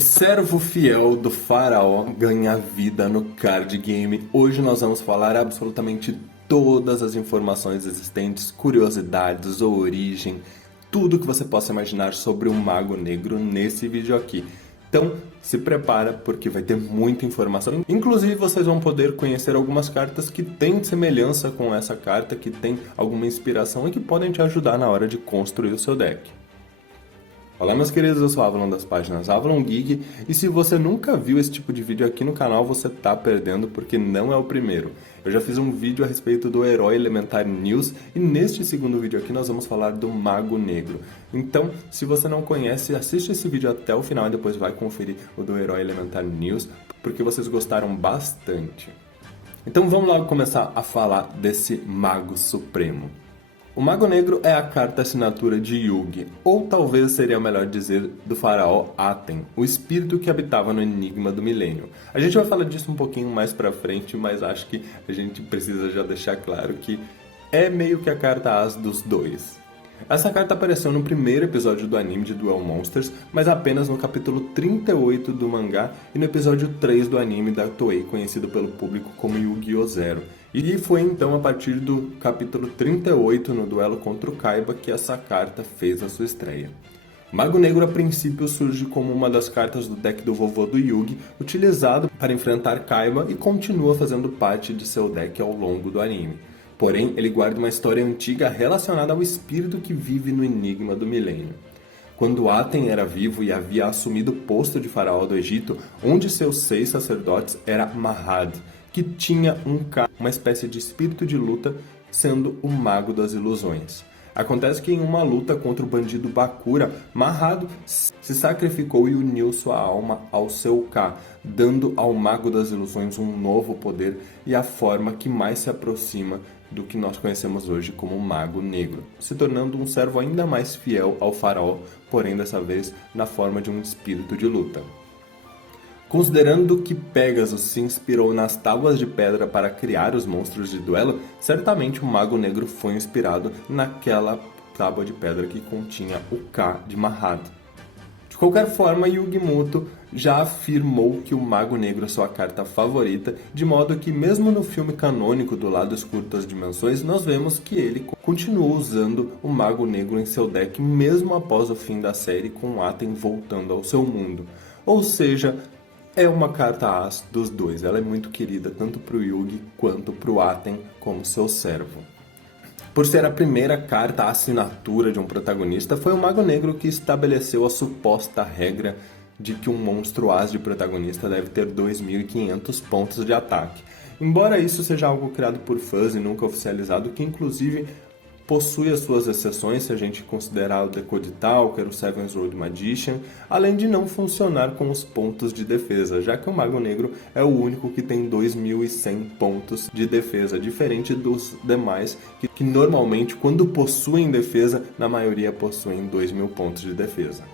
O servo fiel do faraó ganha vida no card game. Hoje nós vamos falar absolutamente todas as informações existentes, curiosidades, origem, tudo que você possa imaginar sobre o Mago Negro nesse vídeo aqui. Então, se prepara porque vai ter muita informação. Inclusive, vocês vão poder conhecer algumas cartas que têm semelhança com essa carta, que tem alguma inspiração e que podem te ajudar na hora de construir o seu deck. Olá meus queridos, eu sou o Avalon das páginas Avalon Geek e se você nunca viu esse tipo de vídeo aqui no canal, você tá perdendo porque não é o primeiro. Eu já fiz um vídeo a respeito do Herói Elementar News e neste segundo vídeo aqui nós vamos falar do Mago Negro. Então, se você não conhece, assiste esse vídeo até o final e depois vai conferir o do Herói Elementar News, porque vocês gostaram bastante. Então vamos logo começar a falar desse Mago Supremo. O Mago Negro é a carta assinatura de Yugi, ou talvez seria melhor dizer do faraó Aten, o espírito que habitava no Enigma do Milênio. A gente vai falar disso um pouquinho mais pra frente, mas acho que a gente precisa já deixar claro que é meio que a carta as dos dois. Essa carta apareceu no primeiro episódio do anime de Duel Monsters, mas apenas no capítulo 38 do mangá e no episódio 3 do anime da Toei, conhecido pelo público como Yu-Gi-Oh! Zero. E foi então a partir do capítulo 38, no duelo contra o Kaiba, que essa carta fez a sua estreia. Mago Negro a princípio surge como uma das cartas do deck do vovô do Yugi, utilizado para enfrentar Kaiba e continua fazendo parte de seu deck ao longo do anime. Porém, ele guarda uma história antiga relacionada ao espírito que vive no Enigma do Milênio. Quando Aten era vivo e havia assumido o posto de faraó do Egito, um de seus 6 sacerdotes era Mahad, que tinha uma espécie de espírito de luta, sendo o Mago das Ilusões. Acontece que em uma luta contra o bandido Bakura, Mahad se sacrificou e uniu sua alma ao seu Ka, dando ao Mago das Ilusões um novo poder e a forma que mais se aproxima do que nós conhecemos hoje como Mago Negro, se tornando um servo ainda mais fiel ao faraó, porém dessa vez na forma de um espírito de luta. Considerando que Pegasus se inspirou nas tábuas de pedra para criar os monstros de duelo, certamente o Mago Negro foi inspirado naquela tábua de pedra que continha o Ka de Mahad. De qualquer forma, Yugi Muto já afirmou que o Mago Negro é sua carta favorita, de modo que mesmo no filme canônico do Lado Escuro das Dimensões, nós vemos que ele continuou usando o Mago Negro em seu deck mesmo após o fim da série, com Aten voltando ao seu mundo. Ou seja, é uma carta as dos dois, ela é muito querida tanto para o Yugi quanto para o Aten como seu servo. Por ser a primeira carta assinatura de um protagonista, foi o Mago Negro que estabeleceu a suposta regra de que um monstro as de protagonista deve ter 2.500 pontos de ataque. Embora isso seja algo criado por fãs e nunca oficializado, que inclusive possui as suas exceções se a gente considerar o Decode Talker, o Seven's Road Magician, além de não funcionar com os pontos de defesa, já que o Mago Negro é o único que tem 2.100 pontos de defesa, diferente dos demais que normalmente, quando possuem defesa, na maioria possuem 2.000 pontos de defesa.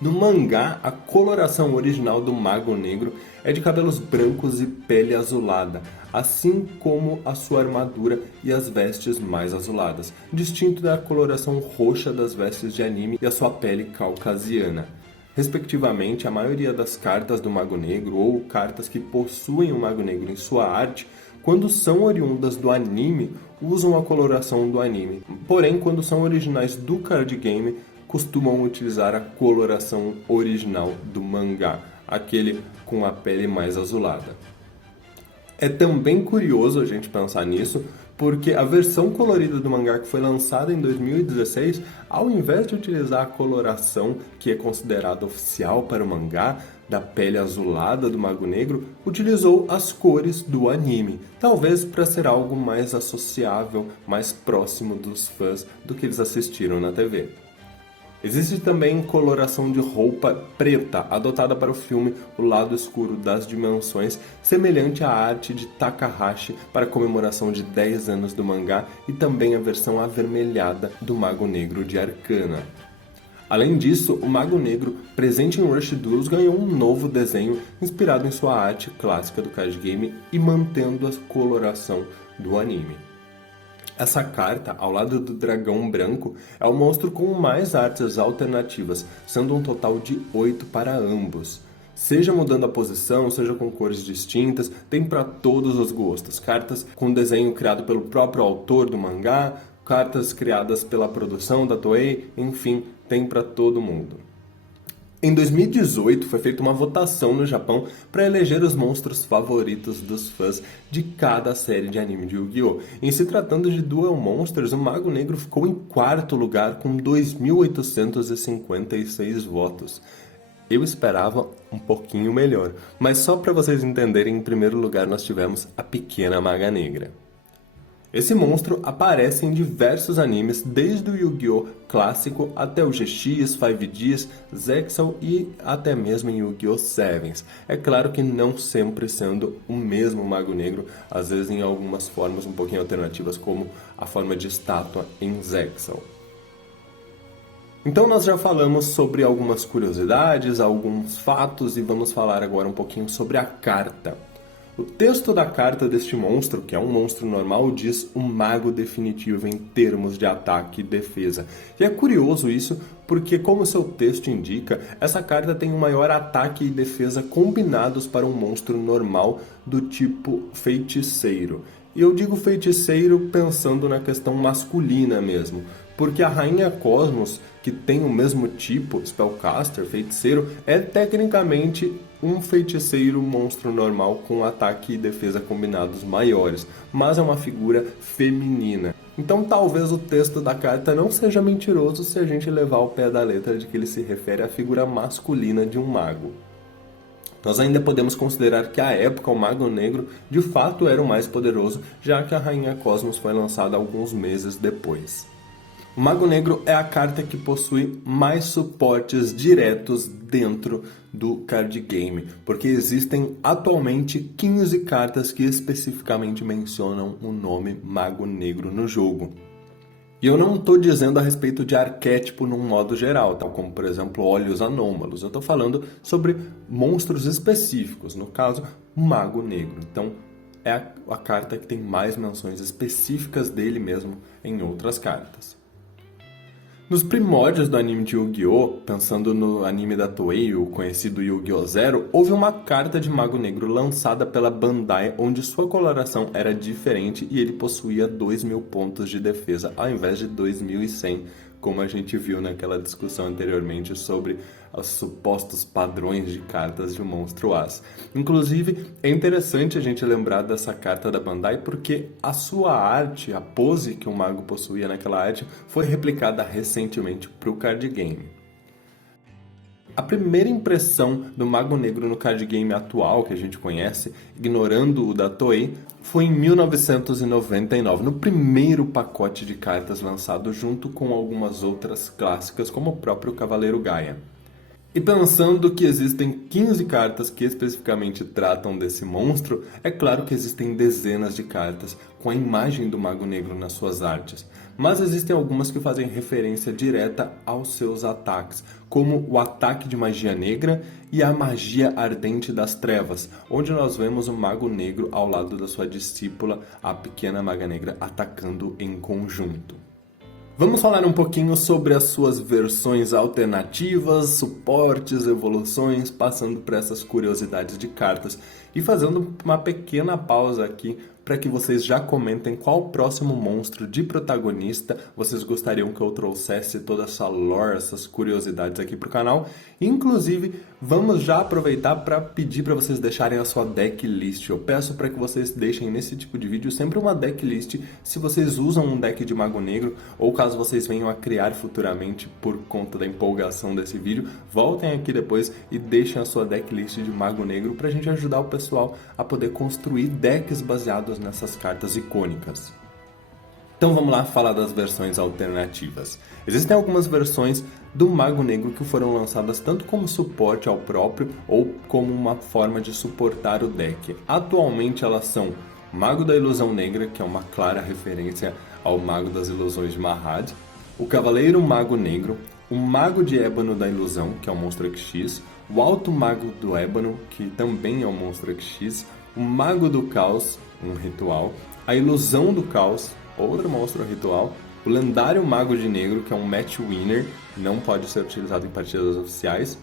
No mangá, a coloração original do Mago Negro é de cabelos brancos e pele azulada, assim como a sua armadura e as vestes mais azuladas, distinto da coloração roxa das vestes de anime e a sua pele caucasiana. Respectivamente, a maioria das cartas do Mago Negro, ou cartas que possuem o Mago Negro em sua arte, quando são oriundas do anime, usam a coloração do anime. Porém, quando são originais do card game, costumam utilizar a coloração original do mangá, aquele com a pele mais azulada. É também curioso a gente pensar nisso, porque a versão colorida do mangá que foi lançada em 2016, ao invés de utilizar a coloração que é considerada oficial para o mangá, da pele azulada do Mago Negro, utilizou as cores do anime, talvez para ser algo mais associável, mais próximo dos fãs do que eles assistiram na TV. Existe também coloração de roupa preta, adotada para o filme O Lado Escuro das Dimensões, semelhante à arte de Takahashi para a comemoração de 10 anos do mangá e também a versão avermelhada do Mago Negro de Arcana. Além disso, o Mago Negro, presente em Rush Duels, ganhou um novo desenho inspirado em sua arte clássica do card game e mantendo a coloração do anime. Essa carta, ao lado do dragão branco, é o monstro com mais artes alternativas, sendo um total de 8 para ambos. Seja mudando a posição, seja com cores distintas, tem para todos os gostos. Cartas com desenho criado pelo próprio autor do mangá, cartas criadas pela produção da Toei, enfim, tem para todo mundo. Em 2018, foi feita uma votação no Japão para eleger os monstros favoritos dos fãs de cada série de anime de Yu-Gi-Oh! Em se tratando de Duel Monsters, o Mago Negro ficou em quarto lugar com 2.856 votos. Eu esperava um pouquinho melhor, mas só para vocês entenderem, em primeiro lugar nós tivemos a Pequena Maga Negra. Esse monstro aparece em diversos animes, desde o Yu-Gi-Oh! Clássico até o GX, 5Ds, Zexal e até mesmo em Yu-Gi-Oh! Sevens. É claro que não sempre sendo o mesmo Mago Negro, às vezes em algumas formas um pouquinho alternativas, como a forma de estátua em Zexal. Então nós já falamos sobre algumas curiosidades, alguns fatos e vamos falar agora um pouquinho sobre a carta. O texto da carta deste monstro, que é um monstro normal, diz o mago definitivo em termos de ataque e defesa. E é curioso isso porque, como seu texto indica, essa carta tem um maior ataque e defesa combinados para um monstro normal do tipo feiticeiro. E eu digo feiticeiro pensando na questão masculina mesmo, porque a Rainha Cosmos, que tem o mesmo tipo, Spellcaster, feiticeiro, é tecnicamente um feiticeiro monstro normal com ataque e defesa combinados maiores, mas é uma figura feminina. Então talvez o texto da carta não seja mentiroso se a gente levar ao pé da letra de que ele se refere à figura masculina de um mago. Nós ainda podemos considerar que à época o Mago Negro de fato era o mais poderoso, já que a Rainha Cosmos foi lançada alguns meses depois. O Mago Negro é a carta que possui mais suportes diretos dentro do card game, porque existem atualmente 15 cartas que especificamente mencionam o nome Mago Negro no jogo. E eu não estou dizendo a respeito de arquétipo num modo geral, tal como, por exemplo, olhos anômalos. Eu estou falando sobre monstros específicos, no caso, o Mago Negro. Então, é a carta que tem mais menções específicas dele mesmo em outras cartas. Nos primórdios do anime de Yu-Gi-Oh!, pensando no anime da Toei, o conhecido Yu-Gi-Oh! Zero, houve uma carta de Mago Negro lançada pela Bandai onde sua coloração era diferente e ele possuía 2.000 pontos de defesa ao invés de 2.100, como a gente viu naquela discussão anteriormente sobre os supostos padrões de cartas de Monstro As. Inclusive, é interessante a gente lembrar dessa carta da Bandai porque a sua arte, a pose que o mago possuía naquela arte, foi replicada recentemente para o card game. A primeira impressão do Mago Negro no card game atual que a gente conhece, ignorando o da Toei, foi em 1999, no primeiro pacote de cartas lançado junto com algumas outras clássicas, como o próprio Cavaleiro Gaia. E pensando que existem 15 cartas que especificamente tratam desse monstro, é claro que existem dezenas de cartas com a imagem do Mago Negro nas suas artes. Mas existem algumas que fazem referência direta aos seus ataques, como o ataque de magia negra e a magia ardente das trevas, onde nós vemos o Mago Negro ao lado da sua discípula, a Pequena Maga Negra, atacando em conjunto. Vamos falar um pouquinho sobre as suas versões alternativas, suportes, evoluções, passando por essas curiosidades de cartas e fazendo uma pequena pausa aqui para que vocês já comentem qual o próximo monstro de protagonista vocês gostariam que eu trouxesse toda essa lore, essas curiosidades aqui para o canal. Inclusive, vamos já aproveitar para pedir para vocês deixarem a sua decklist. Eu peço para que vocês deixem nesse tipo de vídeo sempre uma decklist se vocês usam um deck de Mago Negro ou caso vocês venham a criar futuramente por conta da empolgação desse vídeo, voltem aqui depois e deixem a sua decklist de Mago Negro para a gente ajudar o pessoal a poder construir decks baseados nessas cartas icônicas. Então vamos lá falar das versões alternativas. Existem algumas versões do Mago Negro que foram lançadas tanto como suporte ao próprio ou como uma forma de suportar o deck. Atualmente elas são Mago da Ilusão Negra, que é uma clara referência ao Mago das Ilusões de Mahad, o Cavaleiro Mago Negro, o Mago de Ébano da Ilusão, que é o Monstro X, o Alto Mago do Ébano, que também é o Monstro X, o Mago do Caos, um ritual, a Ilusão do Caos, outro monstro ritual. O lendário Mago de Negro, que é um match winner, não pode ser utilizado em partidas oficiais.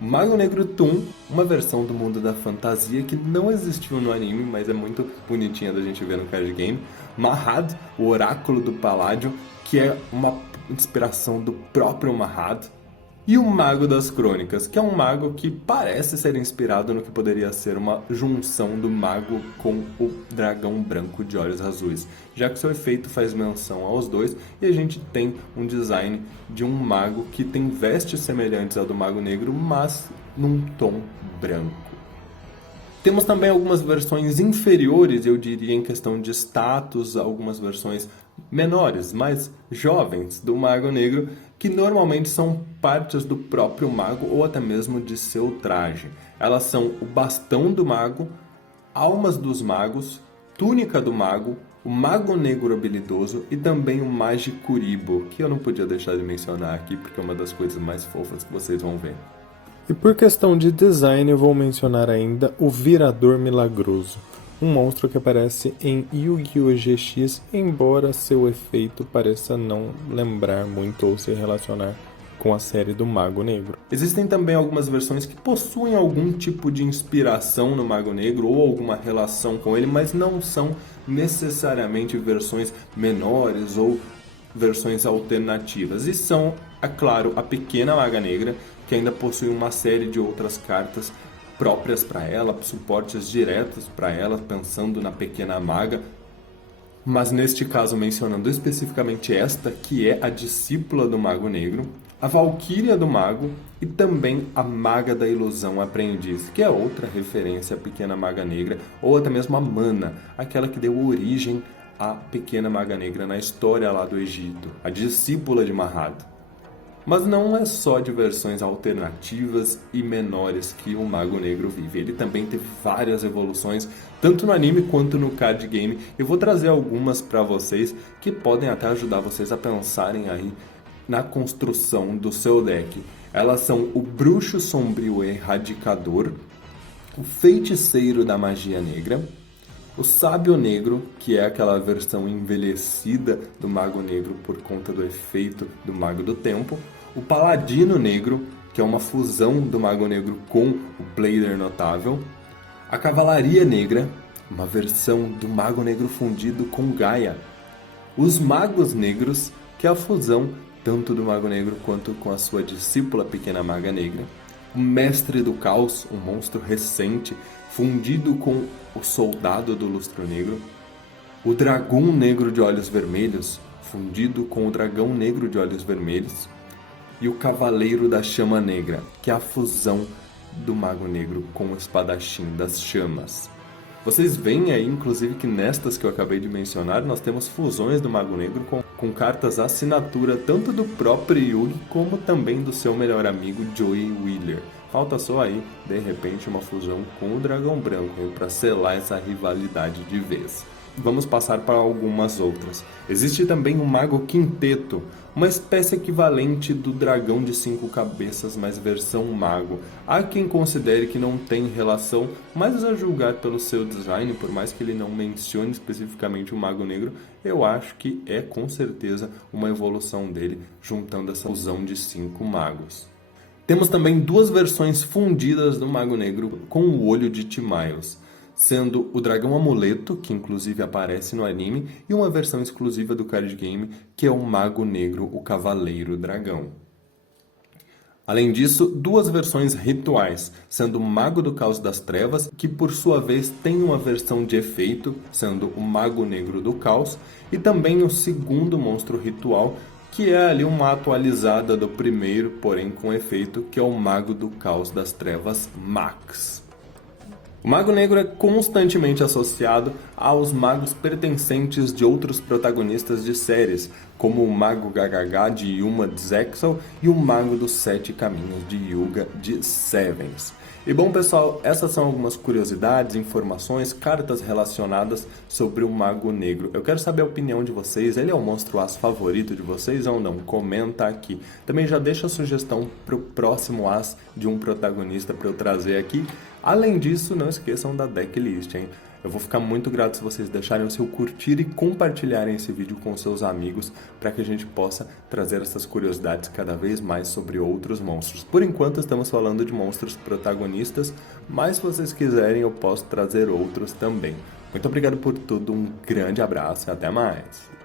Mago Negro Toon, uma versão do mundo da fantasia que não existiu no anime, mas é muito bonitinha da gente ver no card game. Mahad, o oráculo do Paládio, que é uma inspiração do próprio Mahad. E o Mago das Crônicas, que é um mago que parece ser inspirado no que poderia ser uma junção do mago com o dragão branco de olhos azuis, já que seu efeito faz menção aos dois, e a gente tem um design de um mago que tem vestes semelhantes ao do Mago Negro, mas num tom branco. Temos também algumas versões inferiores, eu diria, em questão de status, algumas versões menores, mais jovens do Mago Negro, que normalmente são partes do próprio mago ou até mesmo de seu traje. Elas são o bastão do mago, almas dos magos, túnica do mago, o Mago Negro habilidoso e também o Magikuribo, que eu não podia deixar de mencionar aqui porque é uma das coisas mais fofas que vocês vão ver. E por questão de design, eu vou mencionar ainda o Virador Milagroso, um monstro que aparece em Yu-Gi-Oh! GX, embora seu efeito pareça não lembrar muito ou se relacionar com a série do Mago Negro. Existem também algumas versões que possuem algum tipo de inspiração no Mago Negro ou alguma relação com ele, mas não são necessariamente versões menores ou versões alternativas. E são, é claro, a Pequena Maga Negra, que ainda possui uma série de outras cartas próprias para ela, suportes diretos para ela, pensando na Pequena Maga. Mas neste caso mencionando especificamente esta, que é a discípula do Mago Negro, a Valquíria do Mago e também a Maga da Ilusão Aprendiz, que é outra referência à Pequena Maga Negra, ou até mesmo a Mana, aquela que deu origem à Pequena Maga Negra na história lá do Egito, a discípula de Mahad. Mas não é só de versões alternativas e menores que o Mago Negro vive. Ele também teve várias evoluções, tanto no anime quanto no card game. Eu vou trazer algumas para vocês que podem até ajudar vocês a pensarem aí na construção do seu deck. Elas são o Bruxo Sombrio Erradicador, o Feiticeiro da Magia Negra, o Sábio Negro, que é aquela versão envelhecida do Mago Negro por conta do efeito do Mago do Tempo, o Paladino Negro, que é uma fusão do Mago Negro com o Player Notável, a Cavalaria Negra, uma versão do Mago Negro fundido com Gaia, os Magos Negros, que é a fusão tanto do Mago Negro quanto com a sua discípula Pequena Maga Negra, o Mestre do Caos, um monstro recente, fundido com o Soldado do Lustro Negro, o Dragão Negro de Olhos Vermelhos, fundido com o Dragão Negro de Olhos Vermelhos, e o Cavaleiro da Chama Negra, que é a fusão do Mago Negro com o Espadachim das Chamas. Vocês veem aí, inclusive, que nestas que eu acabei de mencionar, nós temos fusões do Mago Negro com cartas assinatura tanto do próprio Yugi como também do seu melhor amigo Joey Wheeler. Falta só aí, de repente, uma fusão com o Dragão Branco para selar essa rivalidade de vez. Vamos passar para algumas outras. Existe também o Mago Quinteto, uma espécie equivalente do Dragão de 5 cabeças, mas versão mago. Há quem considere que não tem relação, mas a julgar pelo seu design, por mais que ele não mencione especificamente o Mago Negro, eu acho que é com certeza uma evolução dele, juntando essa fusão de 5 magos. Temos também duas versões fundidas do Mago Negro com o olho de Timaeus, sendo o Dragão Amuleto, que inclusive aparece no anime, e uma versão exclusiva do card game, que é o Mago Negro, o Cavaleiro Dragão. Além disso, duas versões rituais, sendo o Mago do Caos das Trevas, que por sua vez tem uma versão de efeito, sendo o Mago Negro do Caos, e também o segundo monstro ritual, que é ali uma atualizada do primeiro, porém com efeito, que é o Mago do Caos das Trevas Max. O Mago Negro é constantemente associado aos magos pertencentes de outros protagonistas de séries, como o Mago Gagaga de Yuma de Zexal e o Mago dos Sete Caminhos de Yuga de Sevens. E bom pessoal, essas são algumas curiosidades, informações, cartas relacionadas sobre o Mago Negro. Eu quero saber a opinião de vocês, ele é o monstro as favorito de vocês ou não? Comenta aqui. Também já deixa a sugestão para o próximo as de um protagonista para eu trazer aqui. Além disso, não esqueçam da decklist, hein? Eu vou ficar muito grato se vocês deixarem o seu curtir e compartilharem esse vídeo com seus amigos para que a gente possa trazer essas curiosidades cada vez mais sobre outros monstros. Por enquanto estamos falando de monstros protagonistas, mas se vocês quiserem eu posso trazer outros também. Muito obrigado por tudo, um grande abraço e até mais!